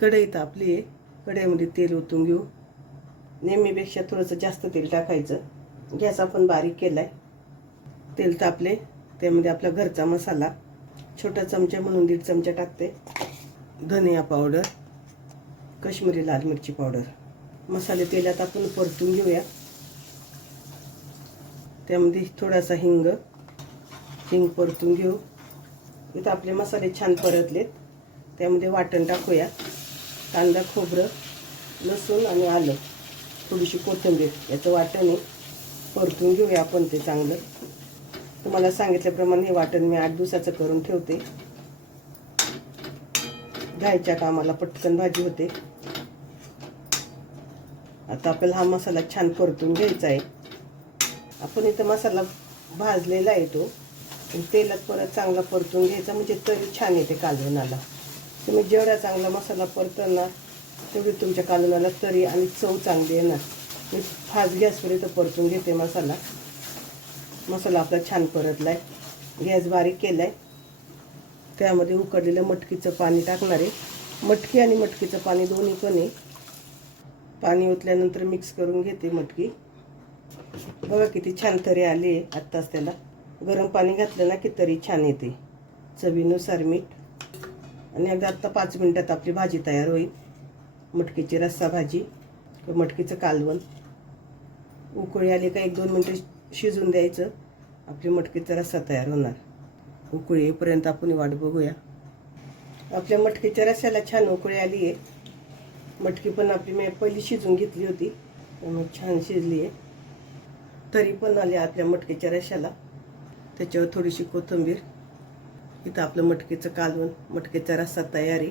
कढई तापली आहे. कढईमध्ये तेल ओतून घेऊ. नेहमीपेक्षा थोडंसं जास्त तेल टाकायचं. गॅस आपण बारीक केलाय. तेल तापले, त्यामध्ये आपला घरचा मसाला छोटा चमचा म्हणून 1.5 चमचा टाकते. धनिया पावडर, काश्मीरी लाल मिरची पावडर. मसाले तेलात आपण परतून घेऊया. त्यामध्ये थोडासा हिंग परतून घेऊ. इथं आपले मसाले छान परतलेत. त्यामध्ये वाटण टाकूया. कांदा, खोबरं, लसूण आणि आलं, थोडीशी कोथिंबीर याचं वाटण आहे. परतून घेऊया आपण ते चांगलं. तुम्हाला सांगितल्याप्रमाणे हे वाटण मी 8 दिवसाचं करून ठेवते. घायच्या कामाला पटकन भाजी होते. आता आपल्याला हा मसाला छान परतून घ्यायचा आहे. आपण इथं मसाला भाजलेला आहे तो तेलात परत चांगला परतून घ्यायचा, म्हणजे तरी छान येते कालवणाला. तुम्ही जेवढा चांगला मसाला परतणार तेवढी तुमच्या कालवणाला तरी आणि चव चांगली येणार. मी फास्ट गॅसवर इथं परतून घेते मसाला. मसाला आपला छान परतलाय. गॅस बारीक केलाय. त्यामध्ये उकडलेलं मटकीचं पाणी टाकणार आहे. मटकी आणि मटकीचं पाणी दोन्ही पण आहे. पाणी ओतल्यानंतर मिक्स करून घेते मटकी. बघा किती छान तरी आली आहे. आत्ताच त्याला गरम पाणी घातलं ना की तरी छान येते. चवीनुसार मीठ. आणि एकदा आत्ता 5 मिनिटात आपली भाजी तयार होईल. मटकीची रस्सा भाजी, मटकीचं कालवण. उकळी आली का 1-2 मिनिटं शिजून द्यायचं. आपली मटकीचा रस्सा तयार होणार. उकळी येईपर्यंत आपण वाट बघूया. आपल्या मटकीच्या रस्स्याला छान उकळी आली आहे. मटकी पण आपली मी पहिली शिजून घेतली होती, त्यामुळे छान शिजली आहे. तरी पण आली आपल्या मटकीच्या रश्श्याला. त्याच्यावर थोडीशी कोथिंबीर. इथं आपलं मटकीचं कालवण, मटकीचा रस्सा तयार आहे.